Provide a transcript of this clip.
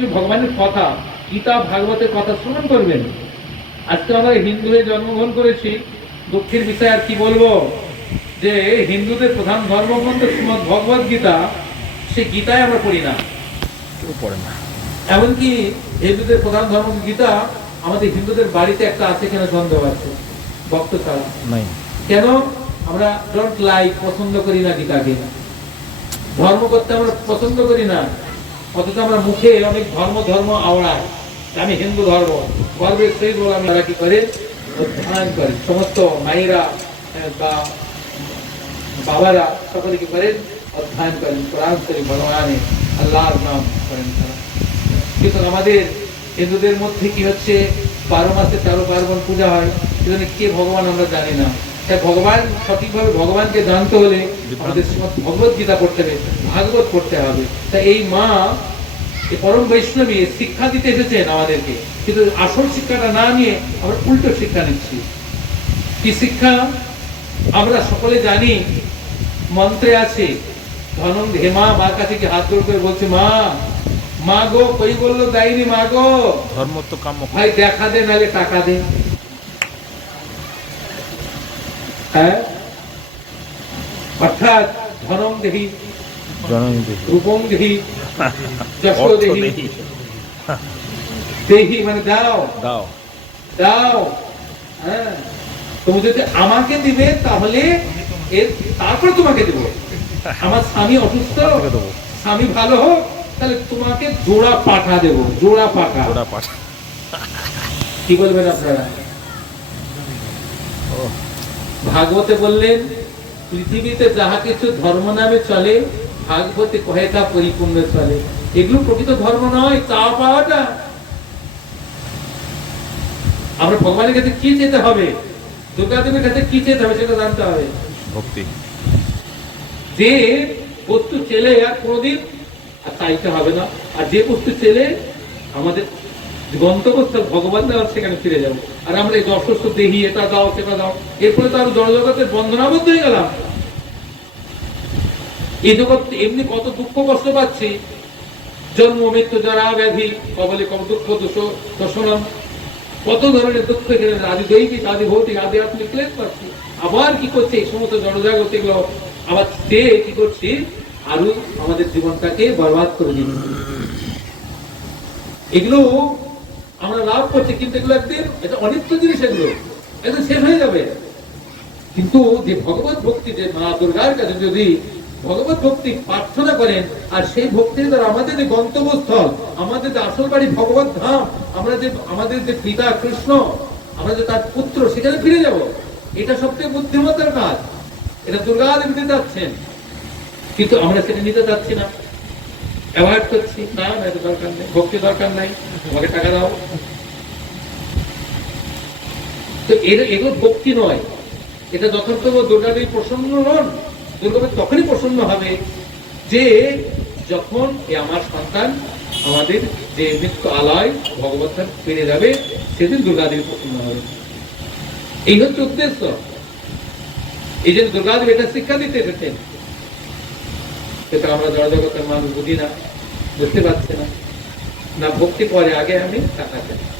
শ্রীকৃষ্ণ ভগবানের কথা গীতা ভাগবতের কথা শ্রবণ করবেন। আজকে আমরা হিন্দু হয়ে জন্মগ্রহণ করেছি দুঃখের বিষয় আর কি বলব? যে হিন্দুদের প্রধান ধর্মগ্রন্থ শ্রীমদ ভগবত গীতা সেই গীতায় আমরা পড়ি না। পড়ে না। এমনকি হিন্দুদের প্রধান ধর্ম গীতা আমাদের হিন্দুদের বাড়িতে একটা আছে কিনা সন্দেহ আছে? ভক্ত ছাড়া। নাই। কেন? আমরা ডোন্ট লাইক পছন্দ করি না গীতাকে। ধর্ম করতে আমরা পছন্দ করি না। অথচ আমরা মুখে অনেক ধর্ম ধর্ম আওড়ায়। আমি হিন্দু ধর্ম গর্বের সহিত বলে আমরা কি করে? অধ্যয়ন করি। সমস্ত মায়েরা বা বাবারা সকলে কি করেন? অধ্যয়ন করেন। কোরআন শরীফ ভগবানে আল্লাহর নাম করেন তারা। কিন্তু আমাদের হিন্দুদের মধ্যে কি হচ্ছে? বারো মাসে তেরো পার্বণ পূজা হয়। সেখানে কে ভগবান আমরা জানি না। তাই ভগবান সঠিকভাবে ভগবানকে জানতে হলে আমাদের ভগবত গীতা পড়তে হবে ভাগবত পড়তে হবে। তাই এই মা পরম বৈষ্ণবী শিক্ষা দিতে এসেছেন আমাদেরকে। কিন্তু আসল শিক্ষাটা না নিয়ে আমরা উল্টো শিক্ষা নিচ্ছি। কি শিক্ষা? আমরা সকলে জানি মন্ত্রে আছে ধনং হেমা মার কাছে কি হাত জোড় করে বলছে মা মা গো কই বলল দেয়নি মা গো? ধর্ম তো কাম্য। ভাই দেখা দে নালে টাকা দে। হ্যাঁ? অর্থাৎ ধনং দেহি জননী দেহি। রূপং দেহি যশো দেহি। দেহি। দেহি মানে দাও। দাও। দাও। হ্যাঁ? তুমি যদি আমাকে দিবে তাহলে এর তারপরে তোমাকে দেবো। আমার স্বামী অসুস্থ স্বামী ভালো হোক তাহলে তোমাকে জোড়া পাঠা দেবো জোড়া পাঠা। ওরা পাঠ। কি বলবেন আপনারা? ও। ভাগবতে বললেন পৃথিবীতে যাহা কিছু ধর্ম নামে চলে ভাগবতে কহে তা পরিপূর্ণ চলে। এগুলো প্রকৃত ধর্ম নয় চা পাওয়াটা আমরা ভগবানের কাছে কি যেতে হবে? দুর্গা দেবীর কাছে কি যেতে হবে সেটা জানতে হবে। ভক্তি। যে বস্তু চেলে আর কোনোদিন আর চাইতে হবে না। আর যে বস্তু চেলে আমাদের গন্তব্যস্থল ভগবান দেওয়ার সেখানে ফিরে যাব। আর আমরা এই দশস্ব দেহি, এটা দাও, সেটা দাও। এরপরে তো আরও জড়জগতের বন্ধনাবদ্ধ হয়ে গেলাম। এই জগৎ এমনি কত দুঃখ কষ্ট পাচ্ছি। জন্ম, মৃত্যু, যারা ব্যাধি, কবলে কম দুঃখ, দোষ দর্শনম কত ধরনের দুঃখ এখানে আদি দৈবিক আদি ভৌতিক, আদি আত্মিক ক্লেশ পাচ্ছি। আবার কি করছে? এই সমস্ত জনজাগত এগুলো আবার সে কি করছে? আরও আমাদের জীবনটাকে বরবাদ করে দিচ্ছে। এগুলো আমরা লাভ করছি, কিন্তু এগুলো একদিন, এটা অনিত্য জিনিস এগুলো। একদিন শেষ হয়ে যাবে। কিন্তু যে ভগবত ভক্তি, যে মা দুর্গার কাছে যদি ভগবত ভক্তি প্রার্থনা করেন, আর সেই ভক্তির দ্বারা আমাদের যে গন্তব্যস্থল, আমাদের যে আসল বাড়ি ভগবত ধাম, আমরা যে, আমাদের যে পিতা কৃষ্ণ, আমরা যে তার পুত্র, সেখানে ফিরে যাব। এটা সবচেয়ে বুদ্ধিমত্তার কাজ। এটা দুর্গা দেবী দিতে যাচ্ছেন। কিন্তু আমরা সেটা নিতে যাচ্ছি না। অ্যাভয়েড করছি। না না এটা দরকার নেই। ভক্তি দরকার নাই। আমাকে টাকা দাও। তো এর- এগুলো ভক্তি নয়। এটা যথার্থ দুর্গা দেবী প্রসন্ন নন, দুর্গাদেবী তখনই প্রসন্ন হবে যে যখন এ আমার সন্তান আমাদের যে মৃত্যু আলয় ভগবত ধাম ফিরে যাবে, সেদিন দুর্গা দেবী প্রসন্ন হবে। এই হচ্ছে উদ্দেশ্য। এই জন্য দুর্গা দেবী এটা শিক্ষা দিতে এসেছেন। সেটা আমরা জড়জগতের মানুষ বুঝি না বুঝতে পারছি না। না, ভক্তি পরে আগে আমি টাকা চাই।